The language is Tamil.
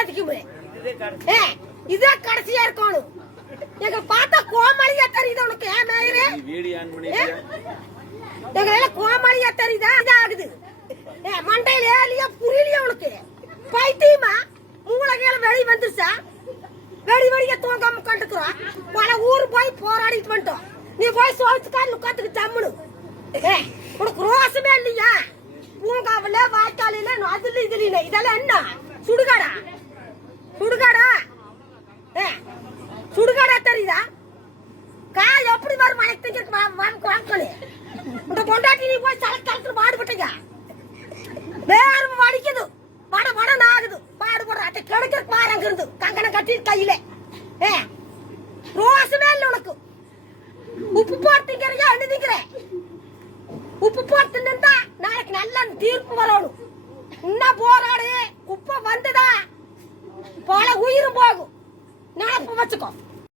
ஏத்துக்குமே. இதே கடைசியா இருக்கணும். எங்க பார்த்தா கோமாளியா தெரியுது உனக்கு. ஏன் மேயரே எங்க கோமாளியா தெரியுதா? ஆகுது மண்டையில ஏலியா புரியலையா உனக்கு? பைத்தியமா மூளைகையில வெளி வந்துருச்சா? வெடிக்க தூங்காம கண்டுக்குறோம். பல ஊரு போய் போராடிட்டு வந்துட்டோம். நீ போய் சோழிச்சுக்காரு உட்காந்துக்கு ஜம்முனு. உனக்கு ரோசமே இல்லையா? பூங்காவில வாய்க்காலில அதுல இதுல இதெல்லாம் என்ன சுடுகாடா? சுடுகாடா சுடுகாடா தெரியுதா? காய் எப்படி வரும் மயத்துக்கு வாங்கல. உங்க பொண்டாட்டி நீ போய் சலத்து பாடுபட்டீங்க. நேரம் வடிக்குது. வட வட ஆகுது. பாடுபடுற அட்டை கிடைக்கிற பாருங்க இருந்து கங்கணம் கட்டி கையில. ரோசமே இல்லை உனக்கு. உப்பு போட்டுங்கிறியா எழுதிக்கிற? உப்பு போட்டு நின்றா நாளைக்கு நல்ல தீர்ப்பு வரணும். இன்னும் போராடு. குப்பை வந்துதா பல உயிரும் போகும். நினப்பு வச்சுக்கோ.